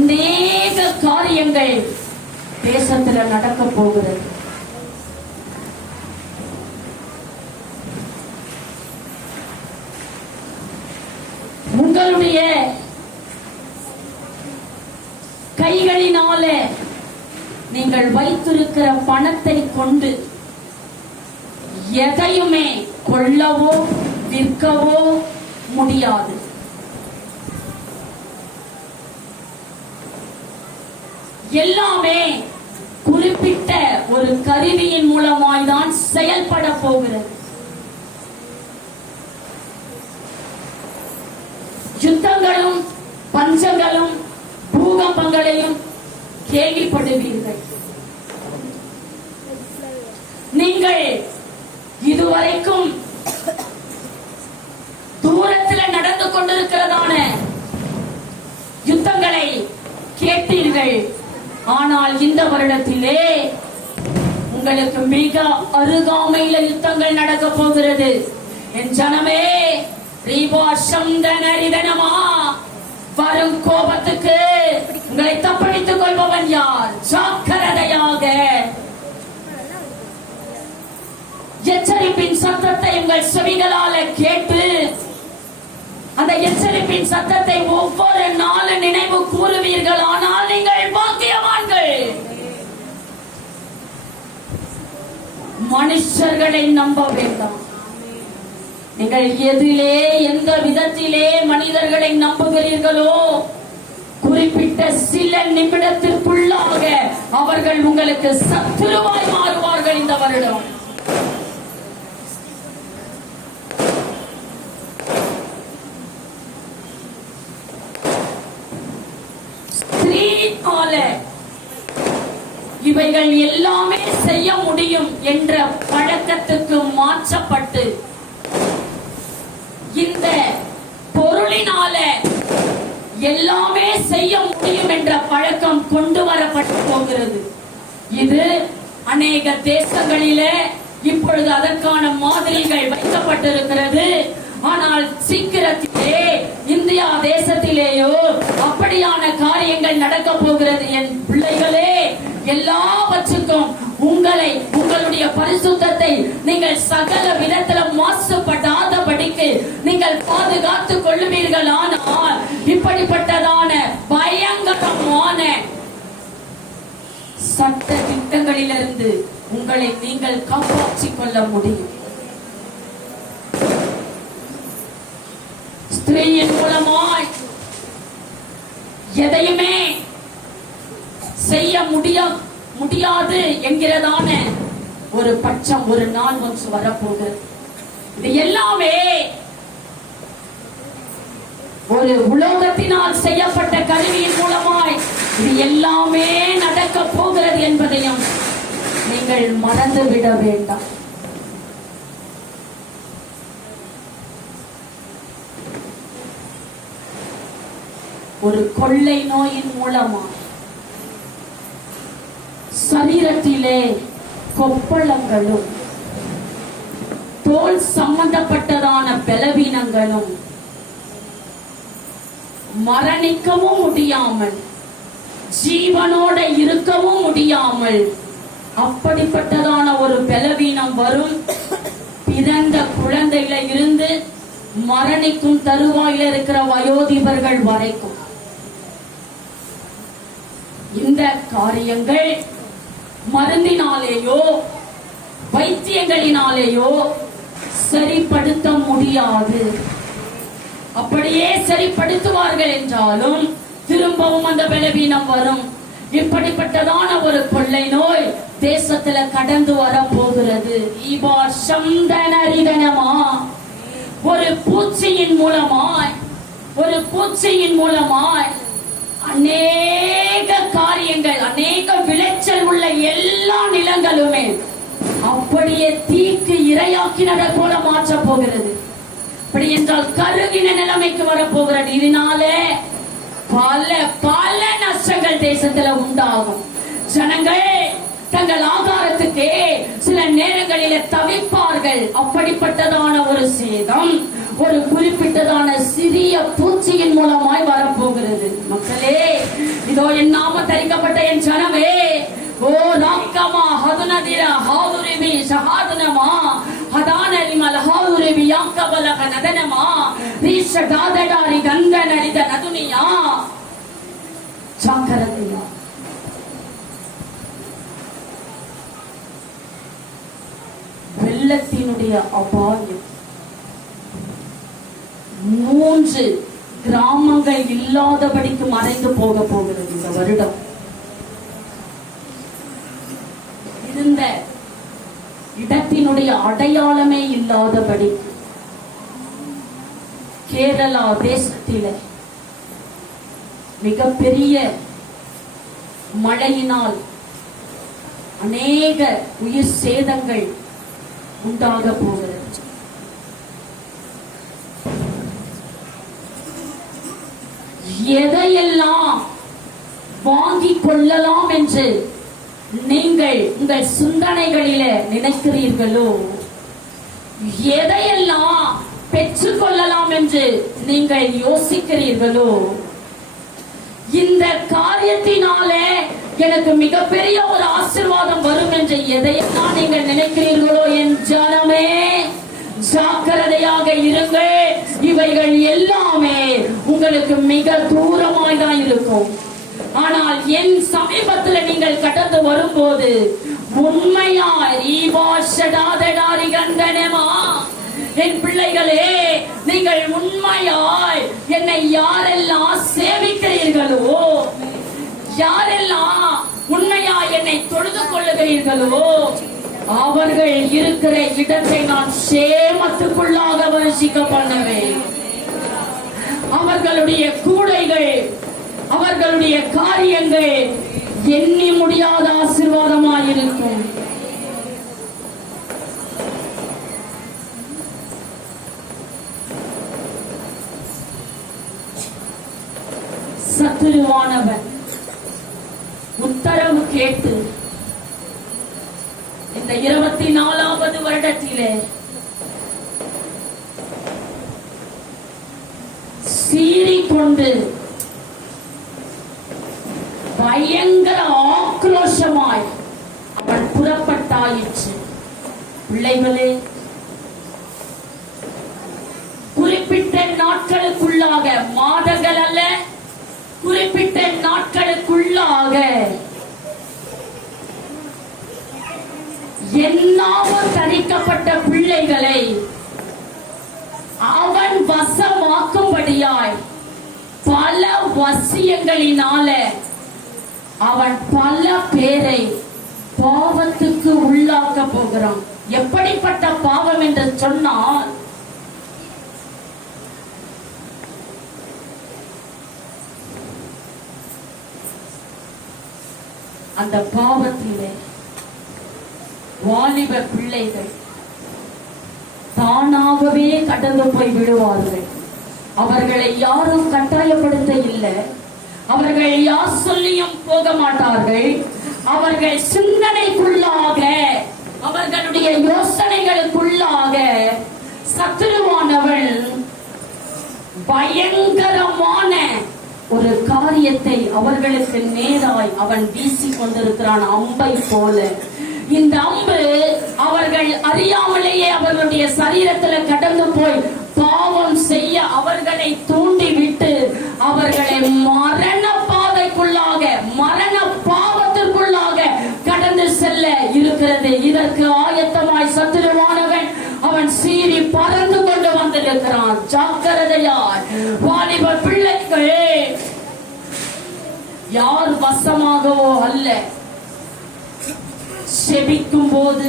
அநேக காரியங்கள் தேசத்துல நடக்க போகிறது. உங்களுடைய கைகளினால நீங்கள் வைத்திருக்கிற பணத்தை கொண்டு எதையுமே கொள்ளவோ விற்கவோ முடியாது. எல்லாமே குறிப்பிட்ட ஒரு கருவியின் மூலமாய் தான் செயல்பட போகிறது. யுத்தங்களும் பஞ்சங்களும் பூகம்பங்களையும் கேள்விப்படுவீர்கள். நீங்கள் இதுவரைக்கும் தூரத்தில் நடந்து கொண்டிருக்கிறதான யுத்தங்களை கேட்டீர்கள். ஆனால் இந்த வருடத்திலே உங்களுக்கு மிக அருகாமையில யுத்தங்கள் நடக்க போகிறது. என் ஜனமே, வரும் கோபத்துக்கு உங்களை தப்படித்துக் கொள்பவன் யார்? ஜாக்கிரதையாக. எச்சரிப்பின் சத்தத்தை உங்கள் செவிகளால கேட்டு அந்த எச்சரிப்பின் சத்தத்தை ஒவ்வொரு நாளும் நினைவு கூறுவீர்கள். ஆனால் நீங்கள் பாக்கியவான்கள். மனுஷர்களை நம்ப வேண்டாம். நீங்கள் எதிலே எந்த விதத்திலே மனிதர்களை நம்புகிறீர்களோ குறிப்பிட்ட சில நிமிடத்திற்குள்ளாக அவர்கள் உங்களுக்கு சத்துருவாய் மாறுவார்கள். இந்த வருடம் இவைகள் எல்லாமே செய்ய முடியும் என்ற பழக்கத்துக்கு மாற்றப்பட்டு இந்த பொருளினால எல்லாமே செய்ய முடியும் என்ற பழக்கம் கொண்டு வரப்பட்டு போகிறது. இது அநேக தேசங்களிலே இப்பொழுது அதற்கான மாதிரிகள் வைக்கப்பட்டிருக்கிறது. ஆனால் சீக்கிரத்திலே இந்தியா தேசத்திலேயோ அப்படியான காரியங்கள் நடக்க போகிறது. என் பிள்ளைகளே, எல்லாவற்றுக்கும் உங்களை, உங்களுடைய பரிசுத்தத்தை நீங்கள் சகல விதத்துல மாசுபடாதபடிக்கு நீங்கள் பாதுகாத்துக் கொள்ளுவீர்கள். ஆனால் இப்படிப்பட்டதான பயங்கரமான சட்ட திட்டங்களிலிருந்து உங்களை நீங்கள் காப்பாற்றிக் கொள்ள முடியும். ஸ்திரீயின் மூலமாய் எதையுமே செய்ய முடியாது என்கிறதான ஒரு பட்சம் ஒரு நாள் ஒன்று வரப்போகுது. இது எல்லாமே ஒரு உலோகத்தினால் செய்யப்பட்ட கருவியின் மூலமாய் இது எல்லாமே நடக்க போகிறது என்பதையும் நீங்கள் மறந்துவிட வேண்டாம். ஒரு கொள்ளை நோயின் மூலமா சரீரத்திலே கொப்பளங்களும் தோல் சம்பந்தப்பட்டதான பலவீனங்களும் மரணிக்கவும் முடியாமல் ஜீவனோட இருக்கவும் முடியாமல் அப்படிப்பட்டதான ஒரு பலவீனம் வரும். பிறந்த குழந்தையில இருந்து மரணிக்கும் தருவாயில இருக்கிற வயோதிபர்கள் வரைக்கும் இந்த காரியங்கள் மருந்தினாலேயோ வைத்தியங்களினாலேயோ சரிப்படுத்த முடியாது. அப்படியே சரிப்படுத்துவார்கள் என்றாலும் திரும்பவும் அந்த பலவீனம் வரும். இப்படிப்பட்டதான ஒரு கொள்ளை நோய் தேசத்துல கடந்து வர போகிறது. ஒரு பூச்சியின் மூலமாய் அநேக காரியங்கள், அநேக விளைச்சல் உள்ள எல்லா நிலங்களுமே அப்படியே தீக்கு இரையாக்கினதை போல மாற்ற போகிறது. அப்படி என்றால் கருகின நிலைமைக்கு வரப்போகிறது. இதனால பல பல நஷ்டங்கள் தேசத்துல உண்டாகும். ஜனங்கள் தங்கள் ஆகாரத்துக்கு சில நேரங்களில தவிப்பார்கள். அப்படிப்பட்டதான ஒரு சேதம் ஒரு குறிப்பிட்டதான சிறிய பூச்சியின் மூலமாய் வரப்போகிறது. மக்களே, இது ஷஹாதனமா ஹதானரி மலஹாவுரி வியாக்கபலக நதனமா ரீஷ தாதடாரி கங்கனரித நதுனியா. ஜாக்கிரதையா. வெள்ளத்தினுடைய அபாயம் 3 கிராமங்கள் இல்லாதபடிக்கு மறைந்து போக போகிறது இந்த வருடம். இருந்த இடத்தினுடைய அடையாளமே இல்லாதபடி கேரளா தேசத்தில மிகப்பெரிய மழையினால் அநேக உயிர் சேதங்கள் உண்டாக போகிறது. எதையெல்லாம் வாங்கிக் கொள்ளலாம் என்று நீங்கள் உங்கள் சிந்தனைகளில நினைக்கிறீர்களோ, எதையெல்லாம் பெற்றுக் கொள்ளலாம் என்று நீங்கள் யோசிக்கிறீர்களோ, இந்த காரியத்தினாலே எனக்கு மிகப்பெரிய ஒரு ஆசீர்வாதம் வரும் என்று எதையெல்லாம் நீங்கள் நினைக்கிறீர்களோ, என் ஜனமே ஜாக்கிரதையாக இருங்கள். இவைகள் எல்லாமே உங்களுக்கு மிக தூரமாய் தான் இருக்கும். ஆனால் என் சமீபத்தில் நீங்கள் கடந்து வரும்போது உண்மையாய் என் பிள்ளைகளே, நீங்கள் உண்மையாய் என்னை யாரெல்லாம் சேவிக்கிறீர்களோ, யாரெல்லாம் உண்மையாய் என்னை தொழுது கொள்ளுகிறீர்களோ, அவர்கள் இருக்கிற இடத்தை நான் சேமத்துக்குள்ளாக வர்ஷிக்க பண்ணுவேன். அவர்களுடைய கூடைகள், அவர்களுடைய காரியங்கள் எண்ணி முடியாத ஆசீர்வாதமாயிருக்கும். சத்துருவானவன் உத்தரவு கேட்டு இந்த 24வது வருடத்திலே சீறிக்கொண்டு பயங்கர ஆக்ரோஷமாய் அவன் புறப்பட்டாயிற்று. பிள்ளைகளே, குறிப்பிட்ட நாட்களுக்குள்ளாக, மாதங்கள் அல்ல, குறிப்பிட்ட நாட்களுக்குள்ளாக எல்லாவும் தரிக்கப்பட்ட பிள்ளைகளை அவன் வசமாக்கும்படியாய் பல வசியங்களினால அவன் பல பேரை பாவத்துக்கு உள்ளாக்க போகிறான். எப்படிப்பட்ட பாவம் என்று சொன்னால், அந்த பாவத்திலே வாலிப பிள்ளைகள் தானாகவே கடந்து போய் விடுவார்கள். அவர்களை யாரும் கட்டாயப்படுத்த இல்லை. அவர்கள் யார் சொல்லியும் போக மாட்டார்கள். அவர்கள் சிந்தனைக்குள்ளாக, அவர்களுடைய யோசனைகளுக்குள்ளாக சத்துருவானவன் பயங்கரமான ஒரு காரியத்தை அவர்களுக்கு நேராய் அவன் வீசிக் கொண்டிருக்கிறான், அம்பை போல. இந்த அம்பு அவர்கள் அறியாமலேயே அவர்களுடைய சரீரத்தில் கடந்து போய் பாவம் செய்ய அவர்களை தூண்டிவிட்டு அவர்களை மரண பாதைக்குள்ளாக, மரண பாவத்திற்குள்ளாக கடந்து செல்ல இருக்கிறது. இதற்கு ஆயத்தமாய் சத்துருவானவன் அவன் சீறி பறந்து கொண்டு வந்திருக்கிறான். ஜாக்கிரதையாய் வாலிப பிள்ளைகள், யார் வசமாகவோ அல்ல, செபிக்கும் போது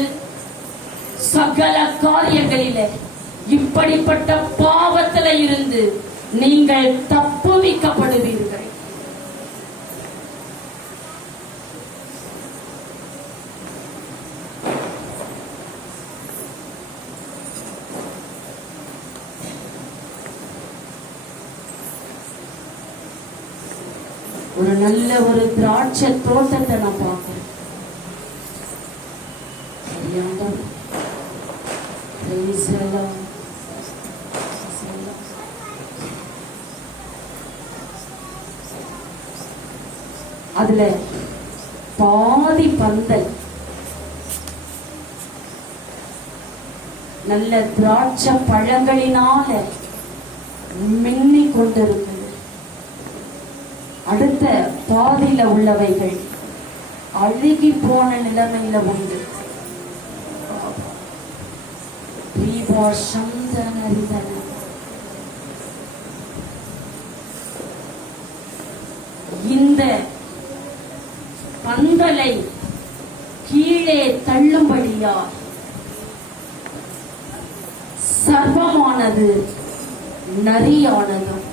சகல காரியங்களிலே இப்படிப்பட்ட பாவத்தில இருந்து நீங்கள் தப்புவிக்கப்படுவீர்கள். ஒரு நல்ல ஒரு திராட்சை தோட்டத்தை நான் பார்க்கிறேன். அதுல பாதி பந்தல் நல்ல திராட்சை பழங்களினால மின்னிக் கொண்டிருக்கிறது. அடுத்த பாதியில உள்ளவைகள் அழுகி போன நிலைமையில உண்டு. இந்த பந்தலை கீழே தள்ளும்படியா சர்வமானது நரியானதும்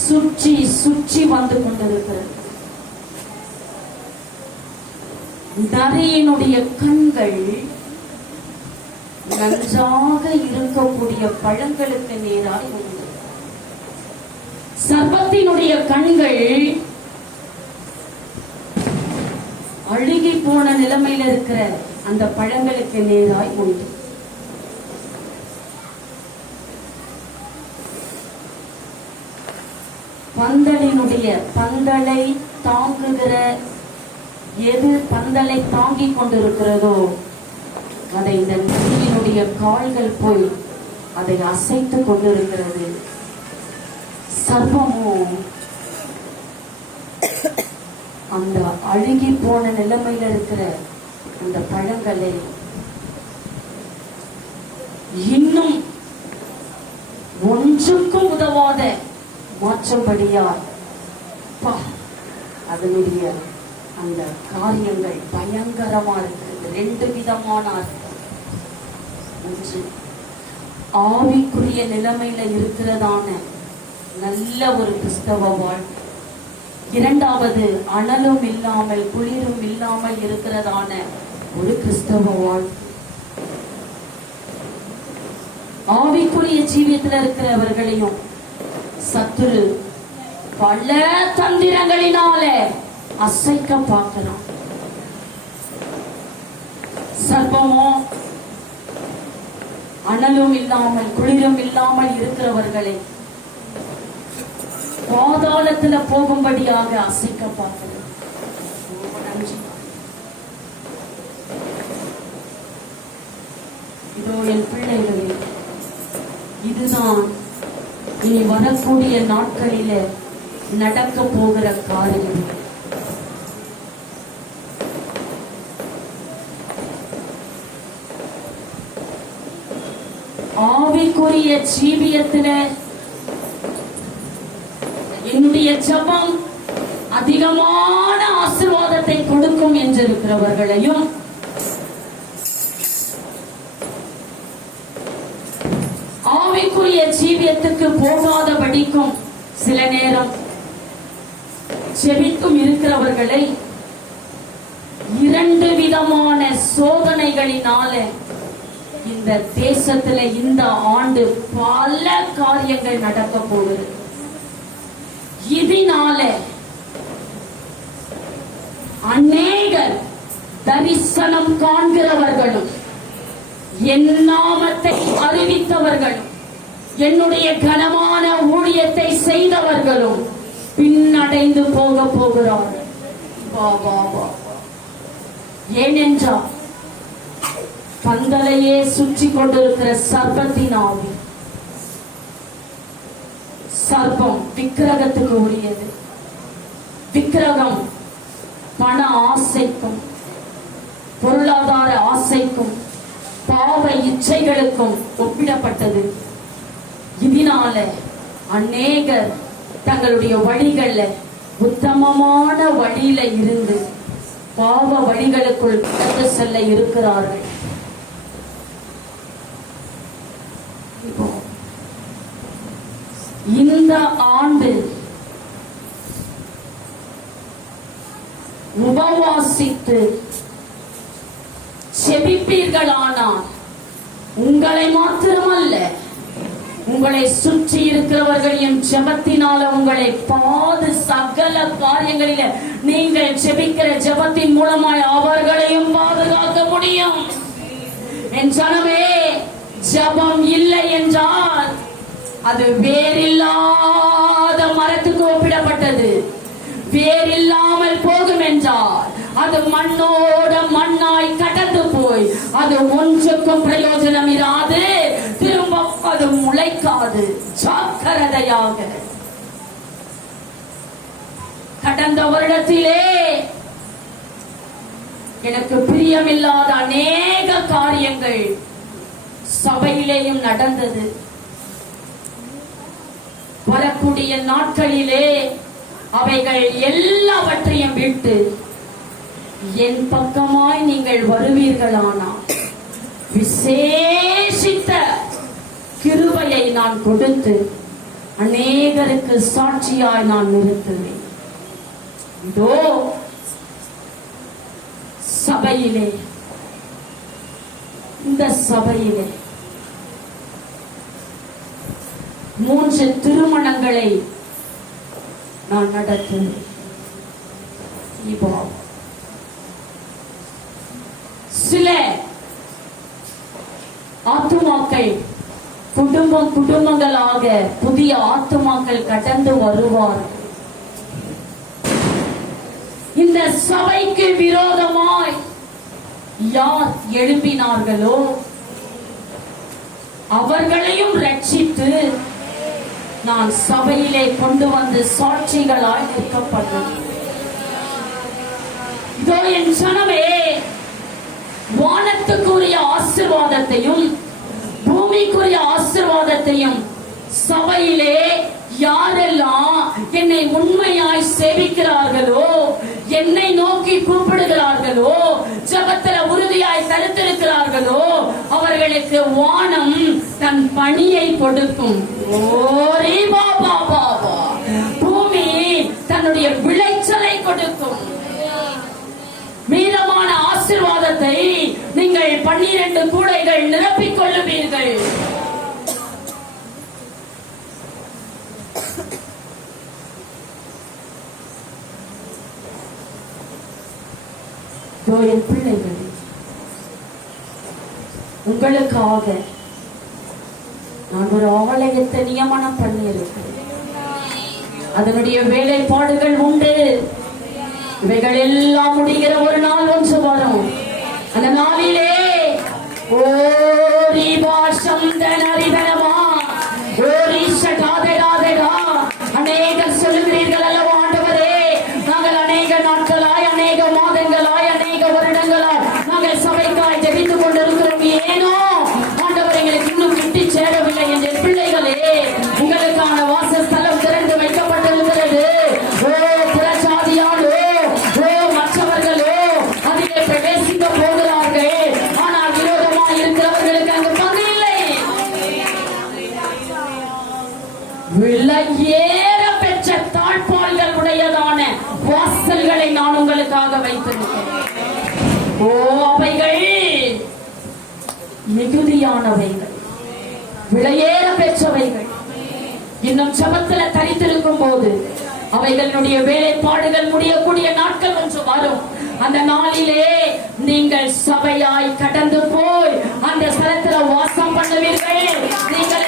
சுற்றி சுற்றி வந்து கொண்டிருக்கிறது. நரியினுடைய கண்கள் நன்றாக இருக்கக்கூடிய பழங்களுக்கு நேராய் உண்டு. சர்ப்பத்தினுடைய கண்கள் அழுகி போன நிலைமையில இருக்கிற அந்த பழங்களுக்கு நேராய் உண்டு. பந்தலை தாங்குகிற எது பந்தலை தாங்கிக் கொண்டிருக்கிறதோ அதை இந்த நரியினுடைய கால்கள் போய் அதை அசைத்துக் கொண்டிருக்கிறது. சர்வமும் அந்த அழுகி போன நிலைமையில இருக்கிற அந்த பழங்களை இன்னும் ஒன்றுக்கும் உதவாத மாற்றும்படியா அதனுடைய அந்த காரியங்கள் பயங்கரமா இருக்கிறது. ரெண்டு விதமான அர்த்தம். ஒன்று, ஆவிக்குரிய நிலைமையில இருக்கிறதான நல்ல ஒரு கிறிஸ்தவ வாழ்க்கை. இரண்டாவது, அனலும் இல்லாமல் குளிரும் இல்லாமல் இருக்கிறதான ஒரு கிறிஸ்தவ வாழ்க்கை. ஆவிக்குரிய ஜீவியத்தில் இருக்கிறவர்களையும் சத்துரு பல தந்திரங்களினால அசைக்க பார்க்கிறான். சர்ப்பமோ அனலும் இல்லாமல் குளிரும் இல்லாமல் இருக்கிறவர்களை பாதாளத்துல போகும்படியாக அசைக்க பார்க்கிறது. இதோ என் பிள்ளைகளே, இதுதான் இனி வரக்கூடிய நாட்களில நடக்க போகிற காரியம். ஆவிக்குரிய ஜீவியத்தில என்னுடைய ஜெபம் அதிகமான ஆசீர்வாதத்தை கொடுக்கும் என்றிருக்கிறவர்களையும், ஆவிக்குரிய ஜீவியத்துக்கு போகாதபடிக்கும் சில நேரம் செபிக்கும் இருக்கிறவர்களை இரண்டு விதமான சோதனைகளினால இந்த தேசத்துல இந்த ஆண்டு பல காரியங்கள் நடக்க போகுது. இதனால அநேகர் தரிசனம் காண்கிறவர்களும் என் நாமத்தை அறிவித்தவர்களும் என்னுடைய கனமான ஊழியத்தை செய்தவர்களும் பின்னடைந்து போக போகிறார்கள். ஏனென்றால் பந்தலையே சுற்றி கொண்டிருக்கிற சர்ப்பத்தின் ஆவி. சர்ப்பம் விக்கிரகத்துக்கு உரியது. விக்கிரகம் பண ஆசைக்கும் பொருளாதார ஆசைக்கும் பாவ இச்சைகளுக்கும் ஒப்பிடப்பட்டது. இதனால அநேகர் தங்களுடைய வழிகள்ல உத்தமமான வழியில இருந்து பாவ வழிகளுக்குள் கடந்து செல்ல இருக்கிறார்கள். இந்த ஆண்டு உபவாசித்து செபிப்பீர்களானால் உங்களை மாத்திரமல்ல, உங்களை சுற்றி இருக்கிறவர்களையும் ஜெபத்தினால உங்களை சகல காரியங்களில நீங்கள் ஜெபிக்கிற ஜெபத்தின் மூலமாய் அவர்களையும் பாதுகாக்க முடியும். என் ஜனமே, ஜெபம் இல்லை என்றால் அது வேறில்லாத மரத்துக்கு ஒப்பிடப்பட்டது. வேறில்லாமல் போகும் என்றால் அது மண்ணோட மண்ணாய் கடந்து போய் போய் அது ஒன்றுக்கும் பிரயோஜனம் இராது, திரும்ப அது முளைக்காது. ஜாக்கிரதையாக. கடந்த வருடத்திலே எனக்கு பிரியமில்லாத அநேக காரியங்கள் சபையிலேயும் நடந்தது. வரக்கூடிய நாட்களிலே அவைகள் எல்லாவற்றையும் விட்டு என் பக்கமாய் நீங்கள் வருவீர்களானால் விசேஷித்த கிருபையை நான் கொடுத்து அநேகருக்கு சாட்சியாய் நான் நிறுத்துவேன். இதோ சபையிலே, இந்த சபையிலே 3 திருமணங்களை நான் நடத்துவேன். சில ஆத்துமாக்கள் குடும்பங்களாக புதிய ஆத்துமாக்கள் கடந்து வருவார்கள். இந்த சபைக்கு விரோதமாய் யார் எழும்பினார்களோ அவர்களையும் ரட்சித்து நான் சபையிலே கொண்டு வந்து சாட்சிகளாய் நிற்கப்பட்டது. இதோ என் சனமே, வானத்துக்குரிய ஆசீர்வாதத்தையும் பூமிக்குரிய ஆசீர்வாதத்தையும் சபையிலே யாரெல்லாம் என்னை உண்மையாய் சேவிக்கிறார்களோ, என்னை நோக்கி கூப்பிடுகிறார்களோ, ஜெபத்துல உறுதியாய் தடுத்திருக்கிறார்களோ அவர்களுக்கு வானம் தன் பணியை கொடுக்கும். ஓரே பாபா பாபா, பூமி தன்னுடைய விளைச்சலை கொடுக்கும். மீதமான ஆசீர்வாதத்தை நீங்கள் 12 கூடைகள் நிரப்பிக் கொள்ளுவீர்கள். என் பிள்ளைகள், உங்களுக்காக நான் ஒரு ஆலயத்தை நியமனம் பண்ணியிருக்கிறேன். அதனுடைய வேலைப்பாடுகள் உண்டு. இவைகள் எல்லாம் முடிகிற ஒரு நாள் ஒன்று வரும். அந்த நாளிலே அநேகர் சொல்லுகிறீர்கள் அல்லவா, ஆண்டவரே, நாங்கள் அநேக நாட்களாய், அநேக மாதங்களாய், அநேக வருடங்களாய் நாங்கள் சபைக்காய் ஜெபித்துக் கொண்டிருக்கிறோம், ஏனோ ஆண்டவர் எங்களுக்கு இன்னும் கிட்டி சேரவில்லை. என்ற பிள்ளைகளே, உங்களுக்கான வாசஸ்தலம் திறந்து வைக்கப்பட்டிருக்கிறது. ஓ புறச்சாதியாலோ, ஓ மற்றவர்களோ அதிலே பிரவேசிக்க போகிறார்கள். ஆனால் விரோதமாக இருக்கிறவர்களுக்கு அங்கு பங்கு இல்லை. விலையேற பெற்ற தாழ்பால்கள் உடையதான வாசல்களை நான் உங்களுக்காக வைத்திருக்கிறேன். ஓ, அவைகள் மிகுதியானவைகள், விலையேற பெற்றவைகள். இன்னும் ஜெபத்துல தரித்திருக்கும் போது அவைகளுடைய வேலைப்பாடுகள் முடியக்கூடிய நாட்கள் ஒன்று வரும். அந்த நாளிலே நீங்கள் சபையாய் கடந்து போய் அந்த ஸ்தலத்துல வாசம் பண்ணுவீர்கள். நீங்கள்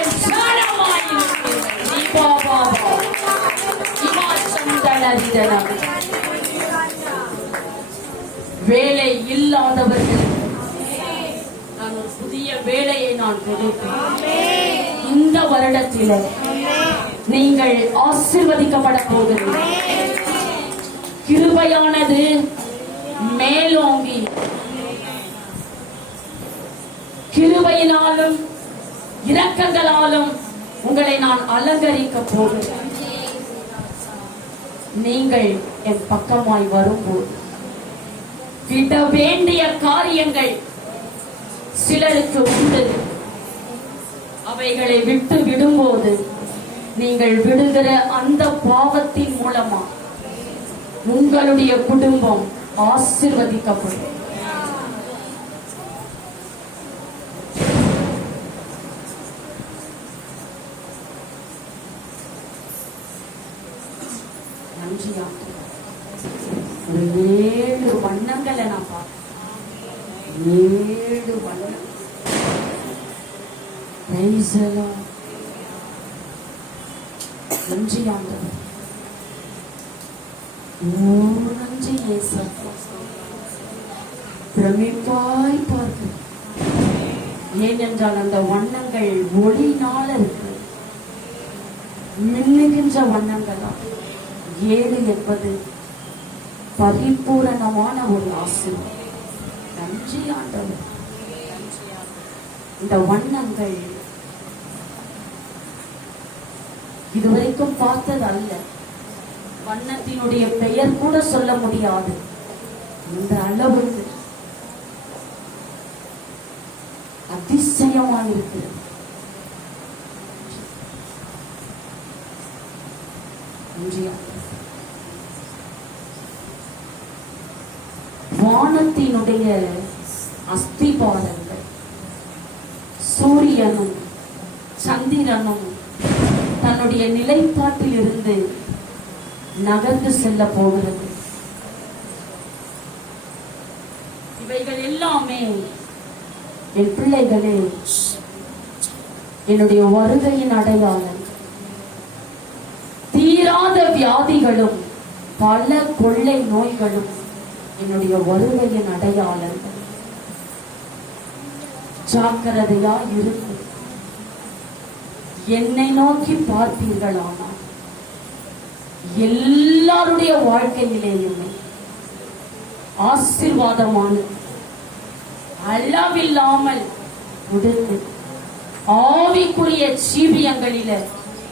வேலை இல்லாதவர்கள் நான் ஒரு புதிய வேலையை நான் கொடுப்பேன். இந்த வருடத்தில் நீங்கள் ஆசீர்வதிக்கப்பட போகிறீர்கள். கிருபையானது மேலோங்கி, கிருபையினாலும் இரக்கங்களாலும் உங்களை நான் அலங்கரிக்க போகிறேன். நீங்கள் என் பக்கமாய் வரும்போது விட வேண்டிய காரியங்கள் சிலருக்கு உண்டு. அவைகளை விட்டு விடும்போது நீங்கள் விடுகிற அந்த பாவத்தின் மூலமா உங்களுடைய குடும்பம் ஆசீர்வதிக்கப்படும். ஒரு 7 வண்ணங்களை நான் பார்த்தேன். 7 வண்ணம். நன்றி ஆண்டவர். நன்றி இயேசப்பா. பிரமிப்பாய் பார்க்கிறோம். ஏனென்றால் அந்த வண்ணங்கள் ஒளினால இருக்கு, மின்னுகின்ற வண்ணங்களா. 7 என்பது பரிபூரணமான ஒரு ஆசீர்வாதம். நன்றி ஆண்டவர். இந்த வண்ணங்கள் இதுவரைக்கும் பார்த்தது அல்ல. வண்ணத்தினுடைய பெயர் கூட சொல்ல முடியாது. இந்த அளவுக்கு அதிசயமாயிருக்கிறது. வானத்தினுடைய அஸ்திபாரங்கள் சூரியனும் சந்திரனும் தன்னுடைய நிலைப்பாட்டில் இருந்து நகர்ந்து செல்ல போகிறது. இவைகள் எல்லாமே என் பிள்ளைகளே என்னுடைய வருகையின் அடையாளம். தீராத வியாதிகளும் பல கொள்ளை நோய்களும் என்னுடைய வருகையின் அடையாளங்கள். ஜாக்கிரதையா இருக்கு. என்னை நோக்கி பார்த்தீர்களானால் எல்லாருடைய வாழ்க்கையிலேயுமே ஆசீர்வாதமான அளவில்லாமல் உடுத்து ஆவிக்குரிய ஜீவியங்களில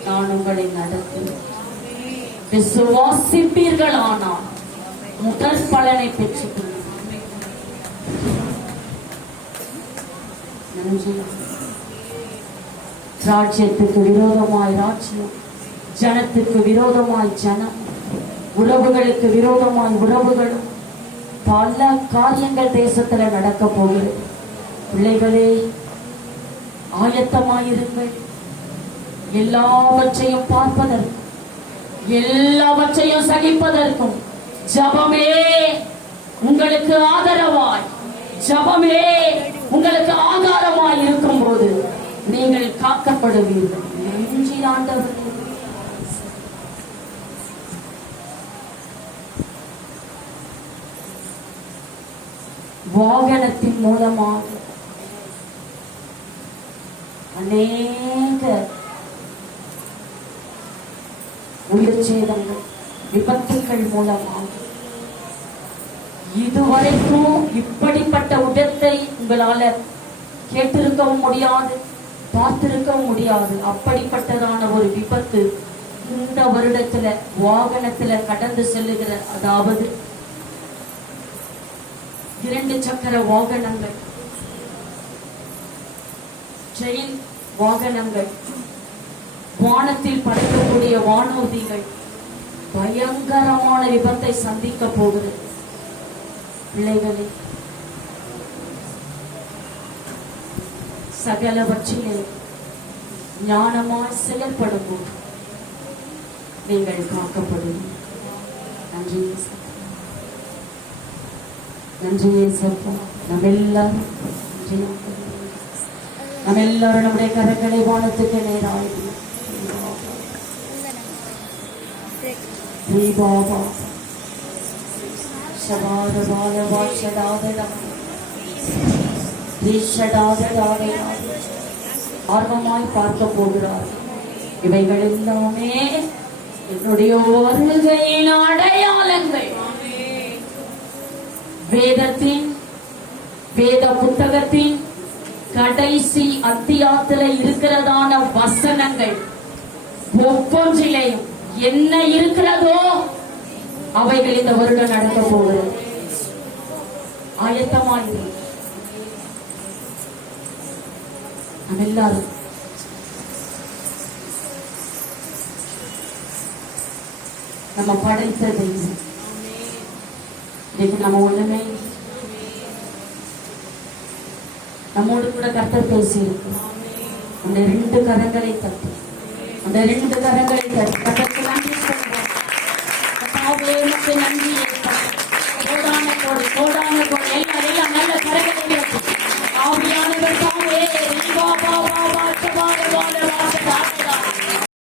நான் உங்களை நடத்துவேன். விசுவாசிப்பீர்களானால் முதல் பலனை பெற்றுக்கொள்ளும். ராஜ்யத்துக்கு விரோதமாய் ராஜ்யம், ஜனத்துக்கு விரோதமாய் ஜனம், உறவுகளுக்கு விரோதமாய் உறவுகளும், பல காரியங்கள் தேசத்துல நடக்க போகிறது. பிள்ளைகளே ஆயத்தமாயிருங்கள். எல்லாவற்றையும் பார்ப்பதற்கும் எல்லாவற்றையும் சகிப்பதற்கும் ஜபமே உங்களுக்கு ஆதரவாய், ஜபமே உங்களுக்கு ஆதாரமாய் இருக்கும் போது நீங்கள் காக்கப்படுவீர்கள். நன்றி ஆண்டவரே. வாகனத்தின் மூலமாக அநேக உயிர் சேதங்கள், விபத்துக்கள் மூலமாக இதுவரைக்கும் இப்படிப்பட்ட விபத்தை உங்களால கேட்டிருக்கவும் முடியாது, பார்த்திருக்கவும் முடியாது. அப்படிப்பட்டதான ஒரு விபத்து இந்த வருடத்துல வாகனத்துல கடந்து செல்லுகிற, அதாவது 2 சக்கர வாகனங்கள், ட்ரெயின் வாகனங்கள், வானத்தில் பறக்கக்கூடிய வானூர்திகள் பயங்கரமான விபத்தை சந்திக்க போகிறது. பிள்ளைகளே சகலவற்றிலே ஞானமாய் செயல்படும் போது நீங்கள் காக்கப்படும். நன்றி நன்றியே சொல்வோம். நம்ம எல்லாரும் நம்முடைய கரங்களை வானத்துக்கு நேராய் ஆர்வமாய் பார்க்க போகிறார். இவைகள் எல்லாமே என்னுடைய வருகையின் அடையாளங்கள். வேத புத்தகத்தின் கடைசி அத்தியாயத்துல இருக்கிறதான வசனங்கள் ஒவ்வொன்றிலையும் என்ன இருக்கிறதோ அவைகள் இந்த வருடம் நடக்க போகிறது. ஆயத்தமாய் நம்ம எல்லாரும் நம்ம படைத்தது இன்னைக்கு நம்ம ஒண்ணுமே நம்மோடு கூட கர்த்தர் பேசி இருக்கு. அந்த 2 கரங்களை தட்டு, அந்த 2 கரங்களை தட்டு கர்த்தருக்கு நன்றி சொல்றோம். நன்றி கோடான கோடி